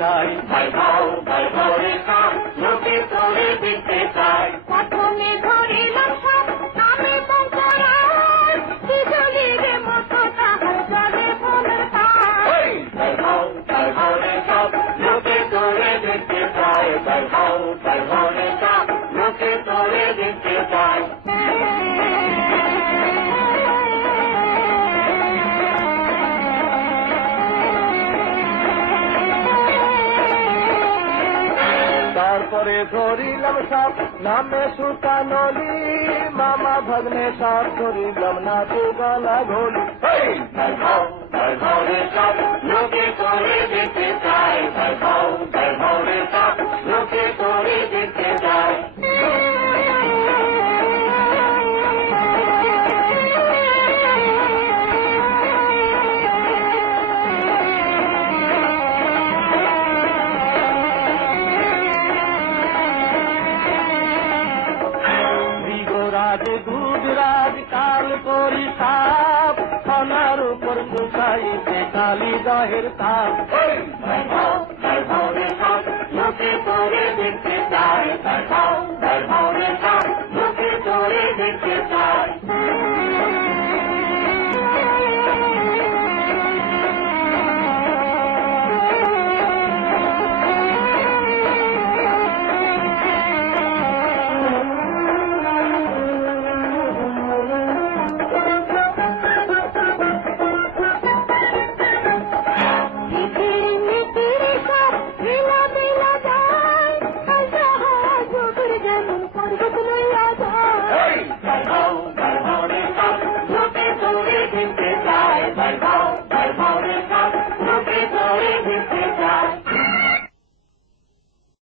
চাই, বৈভব রে সব লোকে তোরে দেখতে চাই। প্রথমে ধরিলাম সব নামে বংশরাজ, বিজলির মতো তাহার জলে ভোলের তাই। বৈভব রে সব লোকে তোরে দেখতে চাই, বৈভব রে সব লোকে তোরে দেখতে চাই। তারপরে ধরিলাম সাপ নামে সুতানলি, মামা ভাগ্নে সাপ ধরিলাম নাচে গলা ঘলি। বৈভব রে সব লোকে তোরে দেখতে চাই, বৈভব রে সব লোকে তোরে দেখতে চাই। দুধরাজ কাল করি সাপ, থানার উপর গুছাইতে কালী গাহের তাপ। বৈভব রে সব লোকে তোরে দেখতে চাই, বৈভব রে সব লোকে তোরে দেখতে চাই।